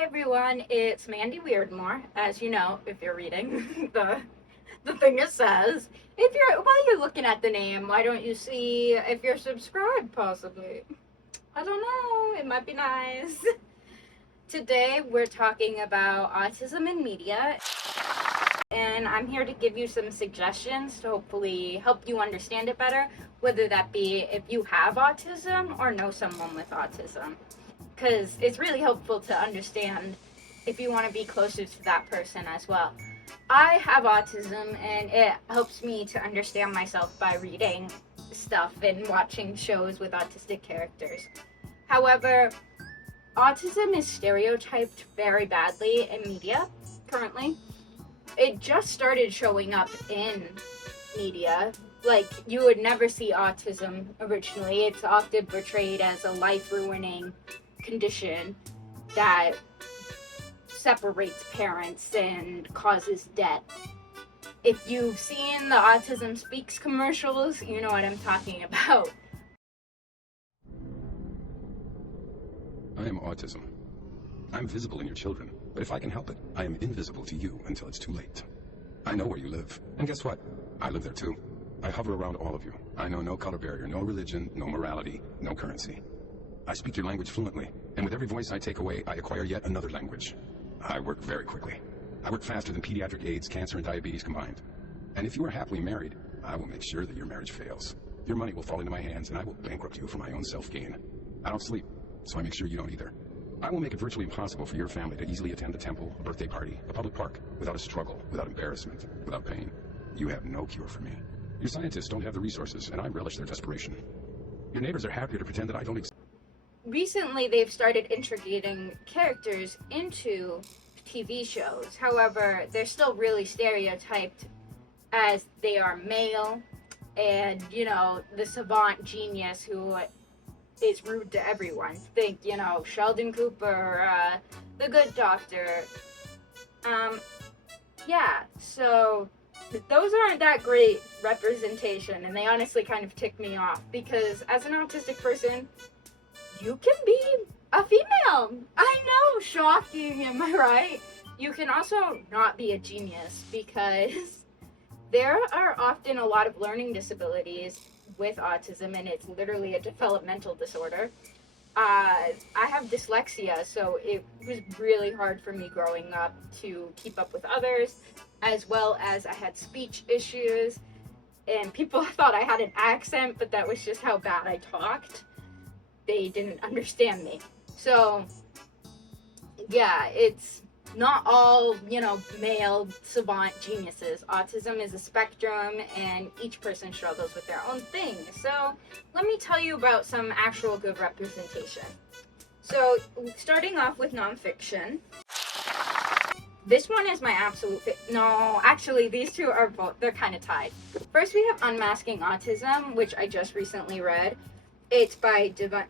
Hi everyone, it's Mandy Weirdmore. As you know, if you're reading the thing it says. While you're looking at the name, why don't you see if you're subscribed possibly? I don't know, it might be nice. Today we're talking about autism in media, and I'm here to give you some suggestions to hopefully help you understand it better, whether that be if you have autism or know someone with autism. Because it's really helpful to understand if you want to be closer to that person as well. I have autism, and it helps me to understand myself by reading stuff and watching shows with autistic characters. However, autism is stereotyped very badly in media currently. It just started showing up in media. Like, you would never see autism originally. It's often portrayed as a life-ruining condition that separates parents and causes death. If you've seen the Autism Speaks commercials, you know what I'm talking about. I am autism. I'm visible in your children, but if I can help it, I am invisible to you until it's too late. I know where you live, and guess what? I live there too. I hover around all of you. I know no color barrier, no religion, no morality, no currency. I speak your language fluently, and with every voice I take away, I acquire yet another language. I work very quickly. I work faster than pediatric AIDS, cancer, and diabetes combined. And if you are happily married, I will make sure that your marriage fails. Your money will fall into my hands, and I will bankrupt you for my own self-gain. I don't sleep, so I make sure you don't either. I will make it virtually impossible for your family to easily attend a temple, a birthday party, a public park, without a struggle, without embarrassment, without pain. You have no cure for me. Your scientists don't have the resources, and I relish their desperation. Your neighbors are happier to pretend that I don't exist. Recently, they've started integrating characters into TV shows. However, they're still really stereotyped as they are male and, the savant genius who is rude to everyone. Think, Sheldon Cooper, the Good Doctor. So those aren't that great representation, and they honestly kind of tick me off because as an autistic person, you can be a female. I know, shocking, am I right? You can also not be a genius because there are often a lot of learning disabilities with autism, and it's literally a developmental disorder. I have dyslexia, so it was really hard for me growing up to keep up with others, as well as I had speech issues, and people thought I had an accent, but that was just how bad I talked. They didn't understand me. So, yeah, it's not all, male savant geniuses. Autism is a spectrum, and each person struggles with their own thing. So, let me tell you about some actual good representation. So, starting off with Nonfiction. This one is my absolute no, actually, these two are both, they're kind of tied. First, we have Unmasking Autism, which I just recently read. It's by Devon,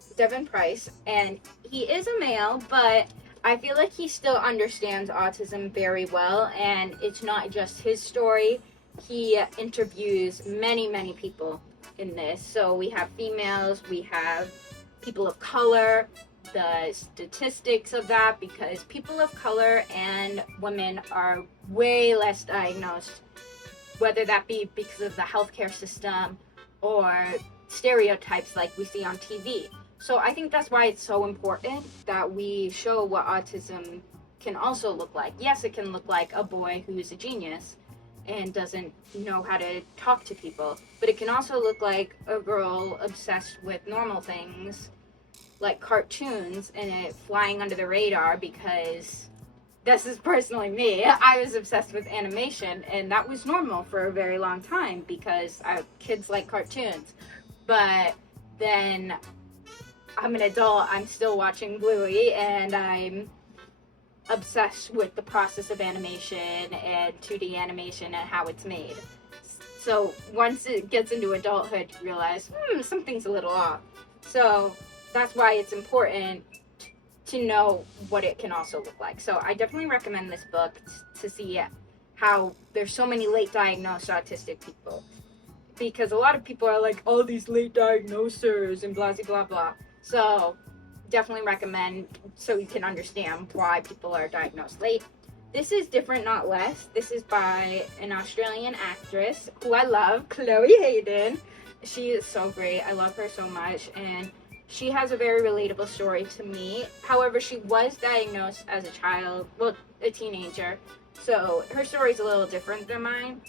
and he is a male, but I feel like he still understands autism very well, and it's not just his story. He interviews many, many people in this. So we have females, we have people of color, the statistics of that, because people of color and women are way less diagnosed, whether that be because of the healthcare system or stereotypes like we see on TV. So I think that's why it's so important that we show what autism can also look like. Yes, it can look like a boy who's a genius and doesn't know how to talk to people, but it can also look like a girl obsessed with normal things like cartoons and it flying under the radar, because this is personally me. I was obsessed with animation, and that was normal for a very long time because kids like cartoons. But then I'm an adult, I'm still watching Bluey, and I'm obsessed with the process of animation and 2D animation and how it's made. So once it gets into adulthood, you realize, something's a little off. So that's why it's important to know what it can also look like. So I definitely recommend this book to see how there's so many late diagnosed autistic people. Because a lot of people are like, oh, these late diagnosers and blah, blah, blah. So definitely recommend so you can understand why people are diagnosed late. This is Different Not Less. This is by an Australian actress who I love, Chloe Hayden. She is so great. I love her so much, and she has a very relatable story to me. However, she was diagnosed as a child, well, a teenager, so her story is a little different than mine.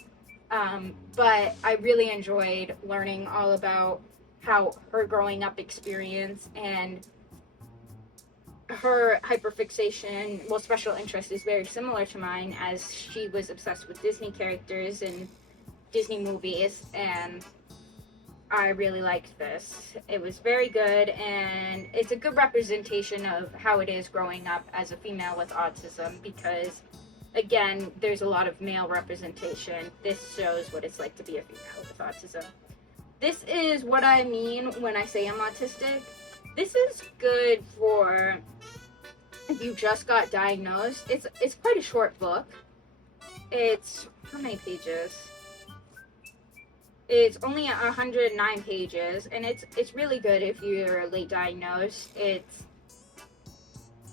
But I really enjoyed learning all about how her growing up experience and her hyperfixation, well, special interest is very similar to mine, as she was obsessed with Disney characters and Disney movies, and I really liked this. It was very good, and it's a good representation of how it is growing up as a female with autism, because again, there's a lot of male representation. This shows what it's like to be a female with autism. This is what I mean when I say I'm autistic. This is good for if you just got diagnosed. It's quite a short book. It's, how many pages? It's only 109 pages, and it's really good if you're late diagnosed. It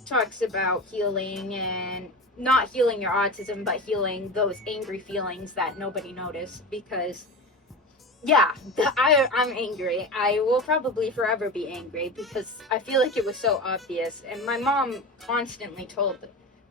talks about healing, and not healing your autism, but healing those angry feelings that nobody noticed, because yeah, I'm angry. I will probably forever be angry because I feel like it was so obvious. And my mom constantly told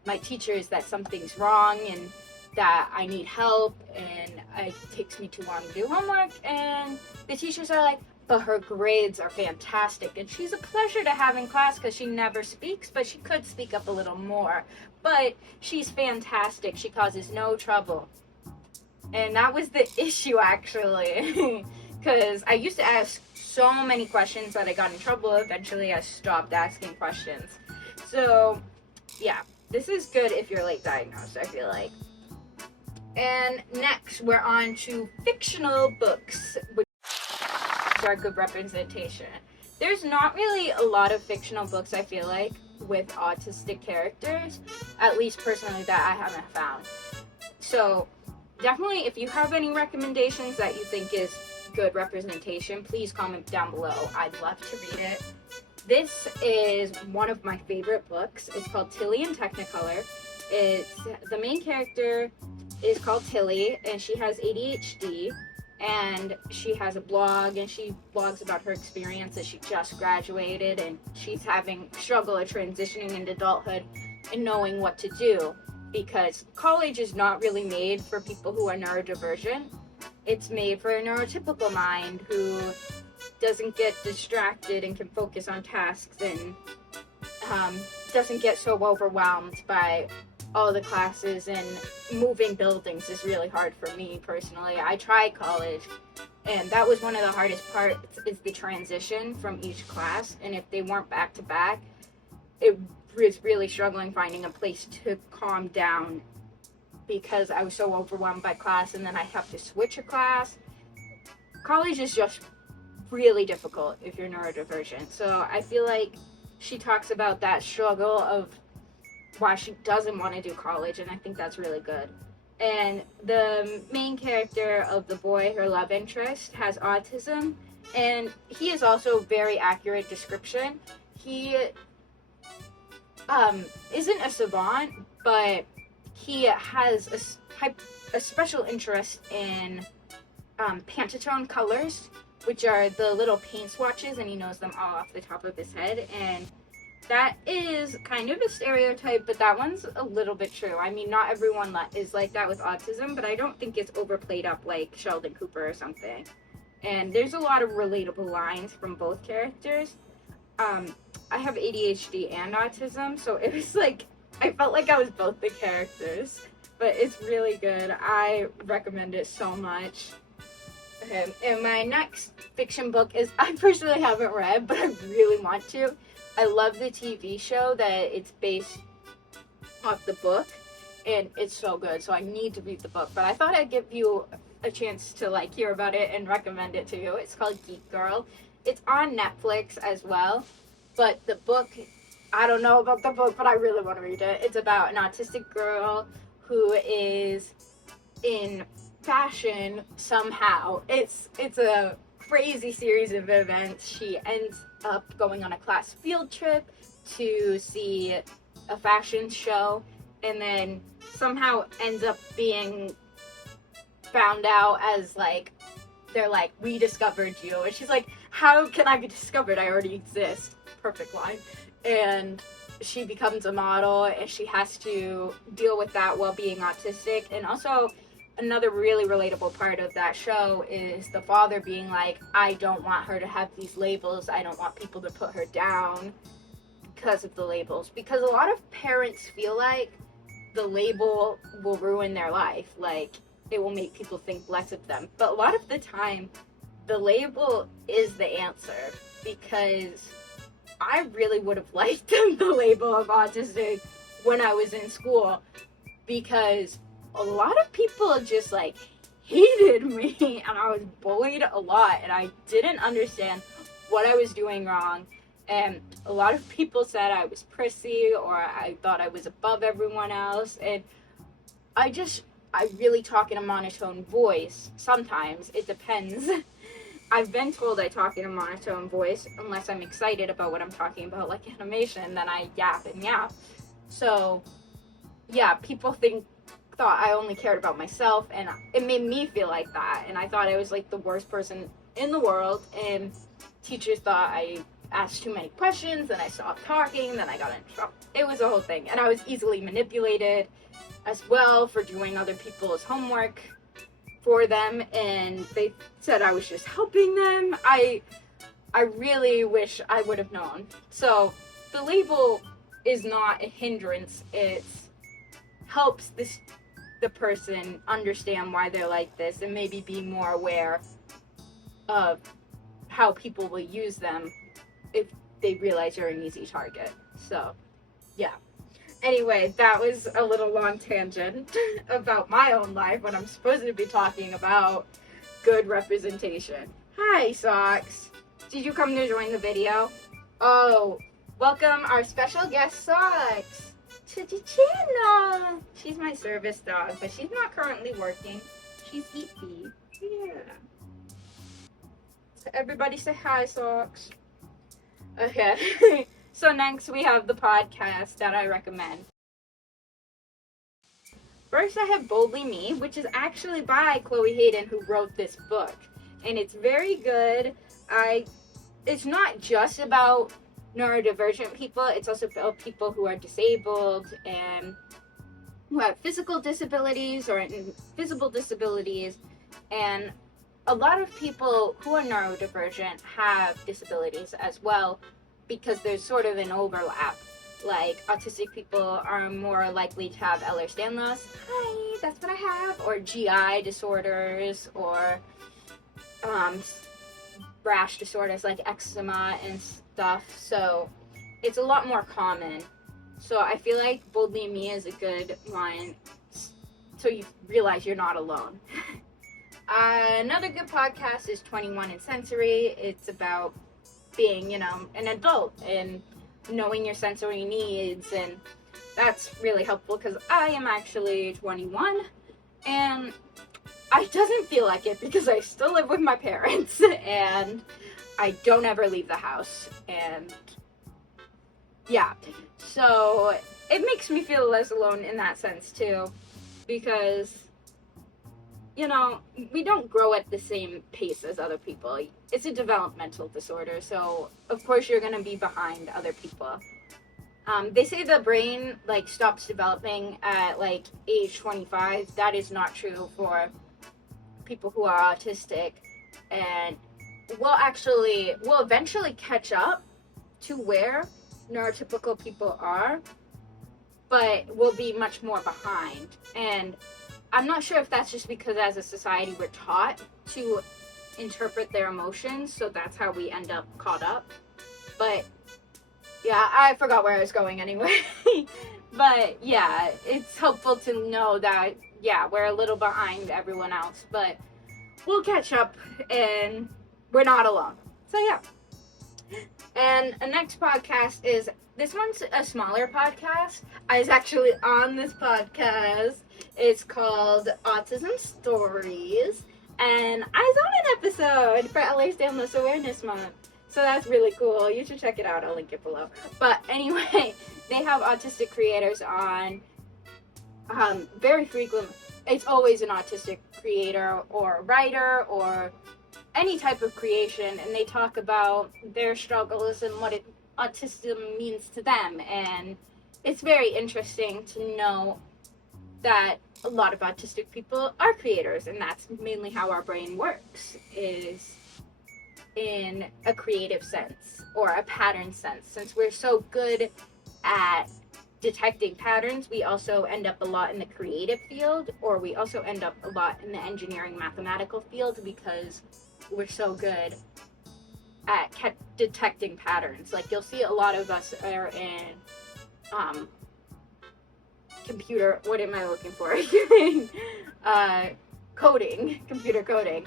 my teachers that something's wrong and that I need help, and it takes me too long to do homework. And the teachers are like, but her grades are fantastic, and she's a pleasure to have in class because she never speaks, but she could speak up a little more. But she's fantastic. She causes no trouble. And that was the issue, actually, because I used to ask so many questions that I got in trouble. Eventually, I stopped asking questions. So, yeah, this is good if you're late diagnosed, I feel like. And next, we're on to fictional books, which are good representation. There's not really a lot of fictional books, I feel like, with autistic characters, at least personally, that I haven't found. So, definitely, if you have any recommendations that you think is good representation, please comment down below. I'd love to read it. This is one of my favorite books. It's called Tilly in Technicolor. The main character is called Tilly, and she has ADHD, and she has a blog, and she blogs about her experiences. She just graduated, and she's having struggle of transitioning into adulthood and knowing what to do, because college is not really made for people who are neurodivergent. It's made for a neurotypical mind who doesn't get distracted and can focus on tasks, and doesn't get so overwhelmed by all the classes, and moving buildings is really hard for me personally. I tried college, and that was one of the hardest parts, is the transition from each class, and if they weren't back to back, it was really struggling finding a place to calm down because I was so overwhelmed by class, and then I have to switch a class. College is just really difficult if you're neurodivergent. So I feel like she talks about that struggle of why she doesn't want to do college, and I think that's really good. And the main character of the boy, her love interest, has autism, and he is also very accurate description. He isn't a savant, but he has a special interest in Pantone colors, which are the little paint swatches, and he knows them all off the top of his head. And that is kind of a stereotype, but that one's a little bit true. I mean, not everyone is like that with autism, but I don't think it's overplayed up like Sheldon Cooper or something. And there's a lot of relatable lines from both characters. I have ADHD and autism, so it was like, I felt like I was both the characters, but it's really good. I recommend it so much. Okay, and my next fiction book is, I personally haven't read, but I really want to. I love the TV show that it's based off the book, and it's so good, so I need to read the book. But I thought I'd give you a chance to like hear about it and recommend it to you. It's called Geek. It's on Netflix as well, but the book, I don't know about the book, but I really want to read it. It's about an autistic girl who is in fashion somehow. It's a crazy series of events. She ends up going on a class field trip, to see a fashion show, and then somehow ends up being found out as like, they're like, we discovered you. And she's like, how can I be discovered? I already exist. Perfect line. And she becomes a model, and she has to deal with that while being autistic. And also, another really relatable part of that show is the father being like, I don't want her to have these labels. I don't want people to put her down because of the labels. Because a lot of parents feel like the label will ruin their life. Like, it will make people think less of them. But a lot of the time, the label is the answer, because I really would have liked the label of autistic when I was in school, because a lot of people just like hated me, and I was bullied a lot, and I didn't understand what I was doing wrong. And a lot of people said I was prissy, or I thought I was above everyone else. And I really talk in a monotone voice. Sometimes, it depends. I've been told I talk in a monotone voice, unless I'm excited about what I'm talking about, like animation, then I yap and yap. So, yeah, people thought I only cared about myself, and it made me feel like that. And I thought I was like the worst person in the world, and teachers thought I asked too many questions, then I stopped talking, then I got in trouble. It was a whole thing. And I was easily manipulated as well for doing other people's homework for them, and they said I was just helping them. I really wish I would have known. So the label is not a hindrance. It helps the person understand why they're like this, and maybe be more aware of how people will use them if they realize you're an easy target. So, yeah. Anyway, that was a little long tangent about my own life when I'm supposed to be talking about good representation. Hi, Socks. Did you come to join the video? Oh, welcome our special guest, Socks, to the channel. She's my service dog, but she's not currently working. She's eating. Yeah. So everybody say hi, Socks. Okay. So next we have the podcast that I recommend. First I have Boldly Me, which is actually by Chloe Hayden, who wrote this book. And it's very good. It's not just about neurodivergent people, it's also about people who are disabled and who have physical disabilities or invisible disabilities. And a lot of people who are neurodivergent have disabilities as well, because there's sort of an overlap. Like, autistic people are more likely to have Ehlers-Danlos, hi, that's what I have, or GI disorders, or rash disorders like eczema and stuff, so it's a lot more common. So I feel like Boldly Me is a good one, so you realize you're not alone. Another good podcast is 21 and Sensory. It's about being, an adult and knowing your sensory needs, and that's really helpful because I am actually 21 and I doesn't feel like it because I still live with my parents and I don't ever leave the house, and yeah, so it makes me feel less alone in that sense too, because we don't grow at the same pace as other people. It's a developmental disorder, so of course you're gonna be behind other people. They say the brain stops developing at age 25. That is not true for people who are autistic, and we'll eventually catch up to where neurotypical people are, but we'll be much more behind. And I'm not sure if that's just because as a society we're taught to interpret their emotions, so that's how we end up caught up. But yeah, I forgot where I was going anyway. But yeah, it's helpful to know that, yeah, we're a little behind everyone else, but we'll catch up and we're not alone. So yeah. And the next podcast is, this one's a smaller podcast. I was actually on this podcast. It's called Autism Stores, and I was on an episode for Ehlers-Danlos Awareness Month. So that's really cool. You should check it out. I'll link it below. But anyway, they have autistic creators on very frequently. It's always an autistic creator or writer or any type of creation, and they talk about their struggles and what autism means to them. And it's very interesting to know that a lot of autistic people are creators, and that's mainly how our brain works, is in a creative sense or a pattern sense. Since we're so good at detecting patterns, we also end up a lot in the creative field, or we also end up a lot in the engineering mathematical field, because we're so good at detecting patterns. Like, you'll see a lot of us are in computer, what am I looking for? Coding, computer coding.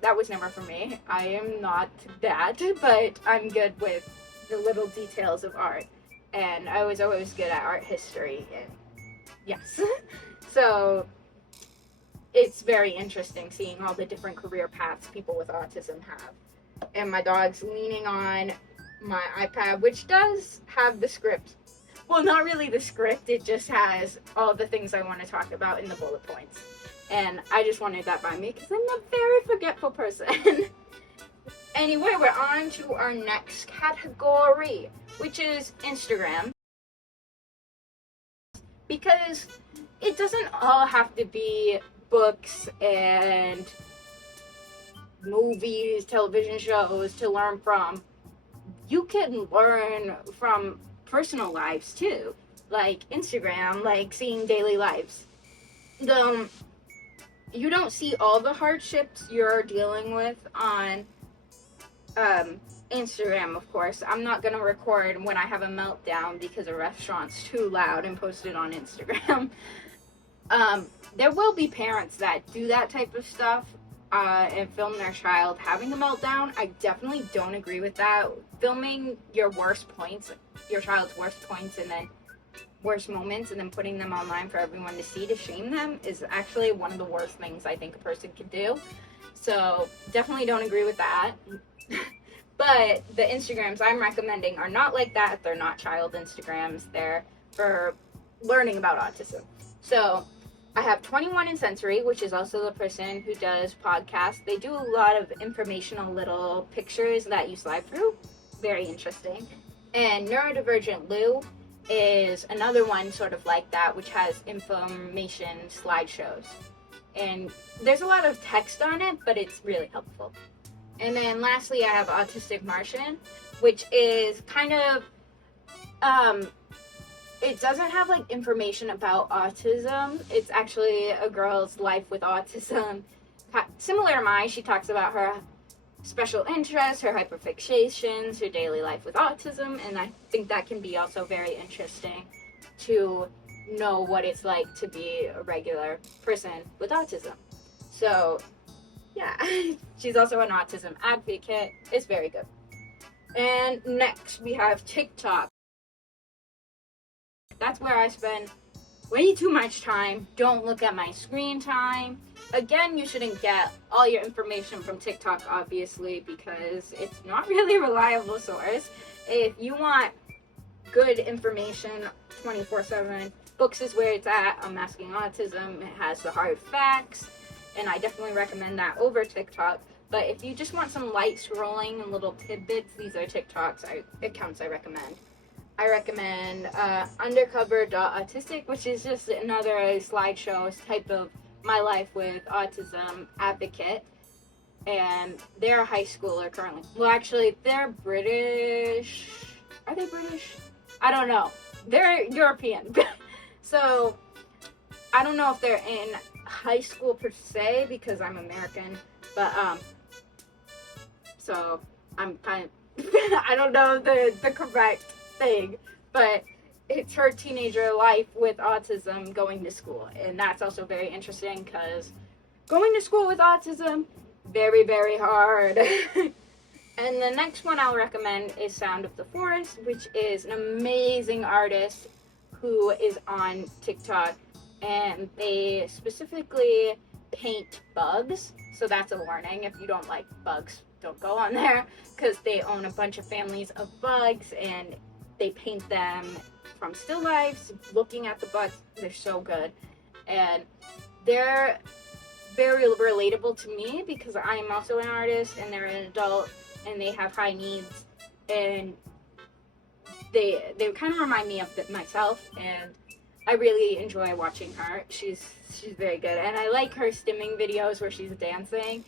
That was never for me. I am not that, but I'm good with the little details of art. And I was always good at art history, and yes. So it's very interesting seeing all the different career paths people with autism have. And my dog's leaning on my iPad, which does have the script. Well, not really the script, it just has all the things I want to talk about in the bullet points. And I just wanted that by me because I'm a very forgetful person. Anyway, we're on to our next category, which is Instagram. Because it doesn't all have to be books and movies, television shows to learn from. You can learn from personal lives too, like Instagram, like seeing daily lives. You don't see all the hardships you're dealing with on Instagram, of course. I'm not gonna record when I have a meltdown because a restaurant's too loud and post it on Instagram. There will be parents that do that type of stuff and film their child having a meltdown. I definitely don't agree with that. Filming your worst points, your child's worst points, and then worst moments, and then putting them online for everyone to see to shame them is actually one of the worst things I think a person could do. So definitely don't agree with that. But the Instagrams I'm recommending are not like that. They're not child Instagrams. They're for learning about autism. So I have 21 and Sensory, which is also the person who does podcasts. They do a lot of informational little pictures that you slide through. Very interesting. And Neurodivergent Lou is another one sort of like that, which has information slideshows. And there's a lot of text on it, but it's really helpful. And then lastly, I have Autistic Martian, which is kind of, it doesn't have like information about autism. It's actually a girl's life with autism. Similar to mine, she talks about her special interests, her hyperfixations, her daily life with autism, and I think that can be also very interesting to know what it's like to be a regular person with autism. So yeah, she's also an autism advocate. It's very good. And next we have TikTok. That's where I spend way too much time. Don't look at my screen time. Again, you shouldn't get all your information from TikTok, obviously, because it's not really a reliable source. If you want good information 24/7, books is where it's at. Unmasking Autism, it has the hard facts, and I definitely recommend that over TikTok. But if you just want some light scrolling and little tidbits, these are accounts I recommend. I recommend undercover.autistic, which is just another slideshow type of my life with autism advocate. And they're a high schooler currently. Well, actually, they're British. Are they British? I don't know. They're European. So I don't know if they're in high school per se, because I'm American. But so I'm kind of I don't know the correct thing, but it's her teenager life with autism going to school, and that's also very interesting because going to school with autism, very, very hard. And the next one I'll recommend is Sound of the Forest, which is an amazing artist who is on TikTok, and they specifically paint bugs, so that's a warning if you don't like bugs. don't go on there, because they own a bunch of families of bugs, and they paint them from still lifes, looking at the bugs. They're so good. And they're very relatable to me, because I am also an artist, and they're an adult, and they have high needs, and they kind of remind me of myself, and I really enjoy watching her. She's very good, and I like her stimming videos where she's dancing,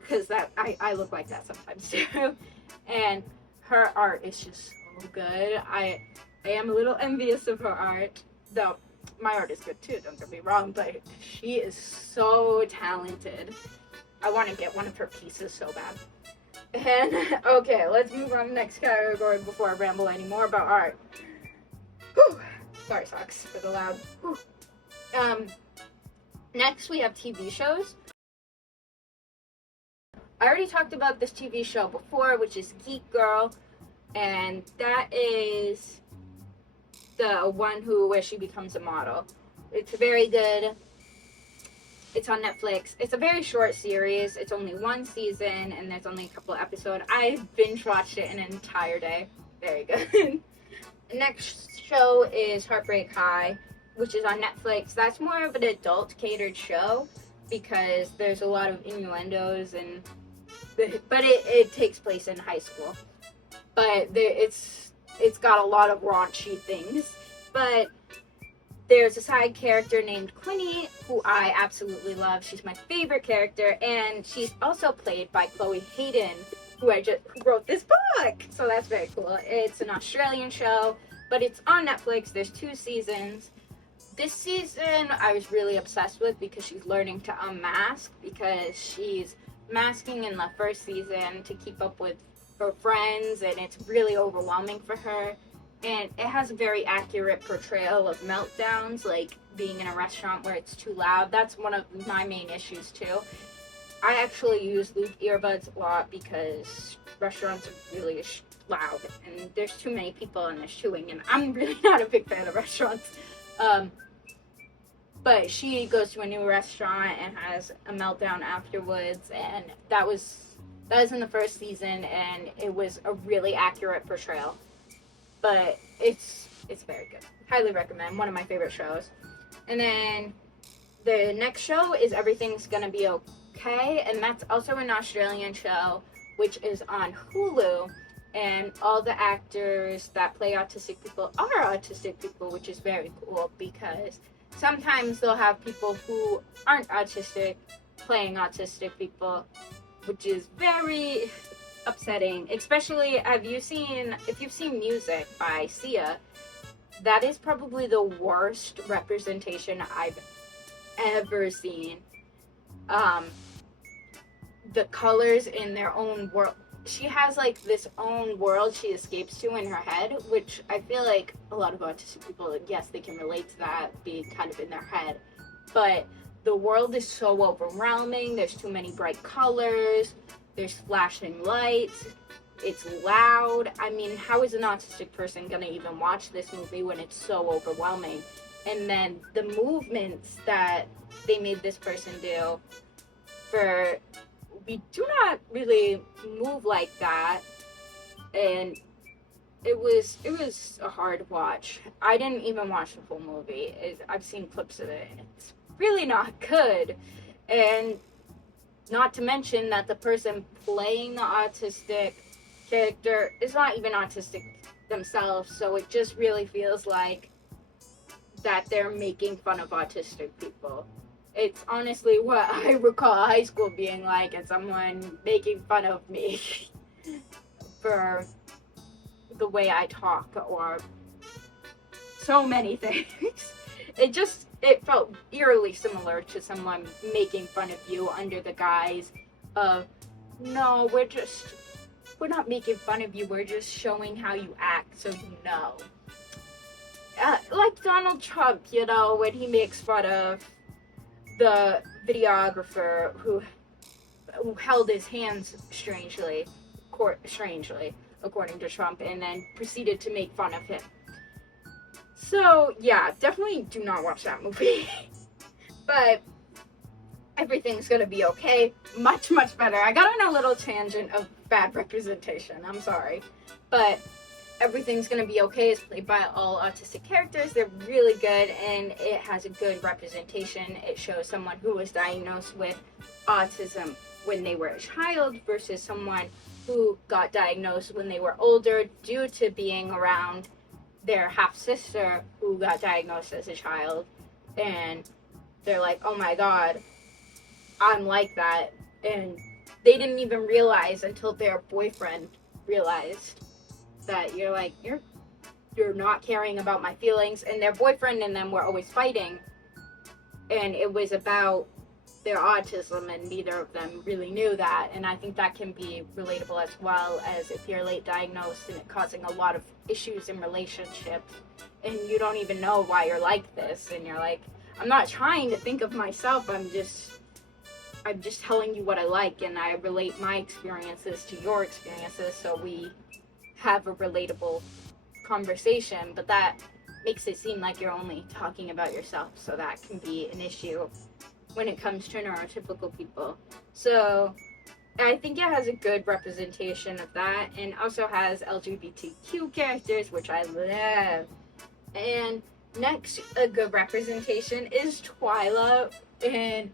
because I look like that sometimes too. And her art is just so good. I am a little envious of her art, though my art is good too, don't get me wrong, but she is so talented. I want to get one of her pieces so bad. And okay, let's move on to the next category before I ramble any more about art. Whew. Sorry, socks, for the loud. Whew. Next we have TV shows. I already talked about this TV show before, which is Geek Girl, and that is the one where she becomes a model. It's very good. It's on Netflix. It's a very short series. It's only one season, and there's only a couple episodes. I binge watched it in an entire day. Very good. Next show is Heartbreak High, which is on Netflix. That's more of an adult catered show, because there's a lot of innuendos, but it takes place in high school. But it's got a lot of raunchy things. But there's a side character named Quinny, who I absolutely love. She's my favorite character, and she's also played by Hayden, who wrote this book. So that's very cool. It's an Australian show, but it's on Netflix. There's 2 seasons. This season I was really obsessed with, because she's learning to unmask, because she's masking in the first season to keep up with her friends, and it's really overwhelming for her. And it has a very accurate portrayal of meltdowns, like being in a restaurant where it's too loud. That's one of my main issues too. I actually use loop earbuds a lot, because restaurants are really loud, and there's too many people and there's chewing, and I'm really not a big fan of restaurants. But she goes to a new restaurant and has a meltdown afterwards, and that was in the first season, and it was a really accurate portrayal. But it's very good. Highly recommend. One of my favorite shows. And then the next show is Everything's Gonna Be Okay, and that's also an Australian show, which is on Hulu. And all the actors that play autistic people are autistic people, which is very cool, because sometimes they'll have people who aren't autistic playing autistic people, which is very upsetting. Especially, if you've seen Music by Sia, that is probably the worst representation I've ever seen. The colors in their own world. She has like this own world she escapes to in her head, which I feel like a lot of autistic people, yes, they can relate to that, being kind of in their head. But the world is so overwhelming. There's too many bright colors. There's flashing lights. It's loud. I mean, how is an autistic person gonna even watch this movie when it's so overwhelming? And then the movements that they made this person do, we do not really move like that, and it was a hard watch. I didn't even watch the full movie. I've seen clips of it, and it's really not good. And not to mention that the person playing the autistic character is not even autistic themselves, so it just really feels like that they're making fun of autistic people. It's honestly what I recall high school being like, and someone making fun of me for the way I talk, or so many things. It felt eerily similar to someone making fun of you under the guise of, no, we're not making fun of you, we're just showing how you act so you know. Like Donald Trump, when he makes fun of the videographer who held his hands strangely, according to Trump, and then proceeded to make fun of him. So, yeah, definitely do not watch that movie. But everything's gonna be okay. Much, much better. I got on a little tangent of bad representation, I'm sorry. But Everything's Gonna Be Okay is played by all autistic characters. They're really good, and it has a good representation. It shows someone who was diagnosed with autism when they were a child versus someone who got diagnosed when they were older due to being around their half-sister who got diagnosed as a child. And they're like, oh my god, I'm like that. And they didn't even realize until their boyfriend realized that you're not caring about my feelings. And their boyfriend and them were always fighting, and it was about their autism, and neither of them really knew that. And I think that can be relatable as well, as if you're late diagnosed and it causing a lot of issues in relationships and you don't even know why you're like this, and you're like, I'm not trying to think of myself, I'm just telling you what I like, and I relate my experiences to your experiences so we have a relatable conversation. But that makes it seem like you're only talking about yourself, so that can be an issue when it comes to neurotypical people. So I think it has a good representation of that, and also has LGBTQ characters, which I love. And next, a good representation is Twyla in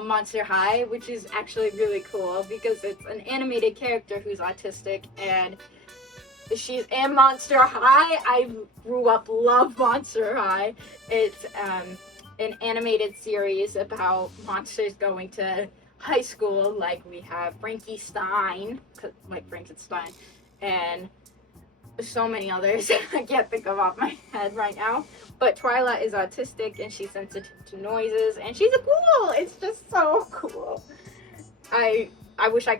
Monster High, which is actually really cool because it's an animated character who's autistic, and she's in Monster High. I grew up love Monster High. It's an animated series about monsters going to high school. Like, we have Frankie Stein, like Frankenstein, and so many others I can't think of off my head right now. But Twyla is autistic, and she's sensitive to noises, and she's cool. It's just so cool. I wish I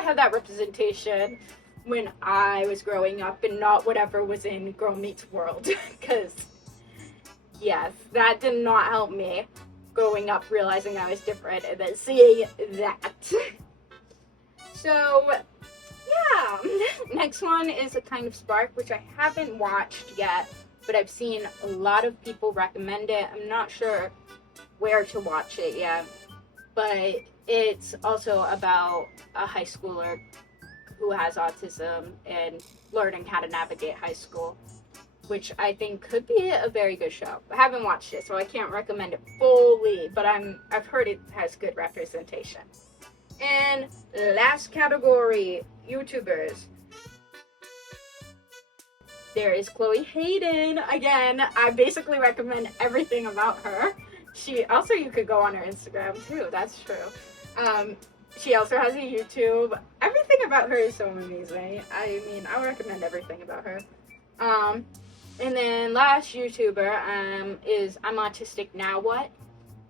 had that representation when I was growing up, and not whatever was in Girl Meets World, because yes, that did not help me growing up, realizing I was different and then seeing that. So yeah, next one is A Kind of Spark, which I haven't watched yet, but I've seen a lot of people recommend it. I'm not sure where to watch it yet, but it's also about a high schooler who has autism and learning how to navigate high school, which I think could be a very good show. I haven't watched it, so I can't recommend it fully, but I've heard it has good representation. And last category, YouTubers. There is Chloe Hayden. Again, I basically recommend everything about her. You could go on her Instagram too, that's true. She also has a YouTube. Everything about her is so amazing. I mean, I would recommend everything about her. And then last YouTuber is I'm Autistic Now What?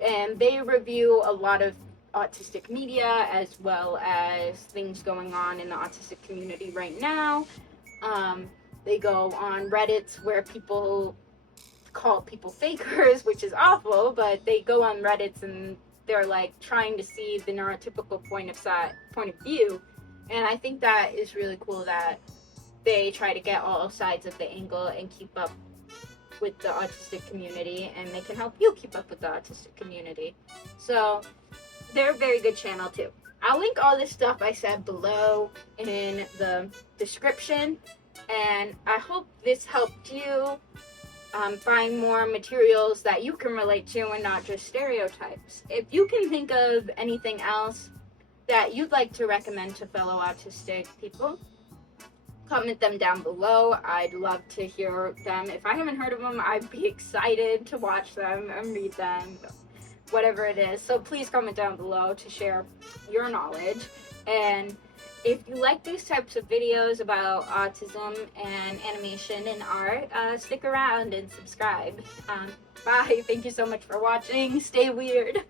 And they review a lot of autistic media as well as things going on in the autistic community right now. They go on Reddits where people call people fakers, which is awful, but they go on Reddits and they're like trying to see the neurotypical point of view. And I think that is really cool that they try to get all sides of the angle and keep up with the autistic community, and they can help you keep up with the autistic community. So they're a very good channel too. I'll link all this stuff I said below in the description, and I hope this helped you find more materials that you can relate to and not just stereotypes. If you can think of anything else that you'd like to recommend to fellow autistic people, comment them down below. I'd love to hear them. If I haven't heard of them, I'd be excited to watch them and read them, whatever it is. So please comment down below to share your knowledge. And if you like these types of videos about autism and animation and art, stick around and subscribe. Bye. Thank you so much for watching. Stay weird.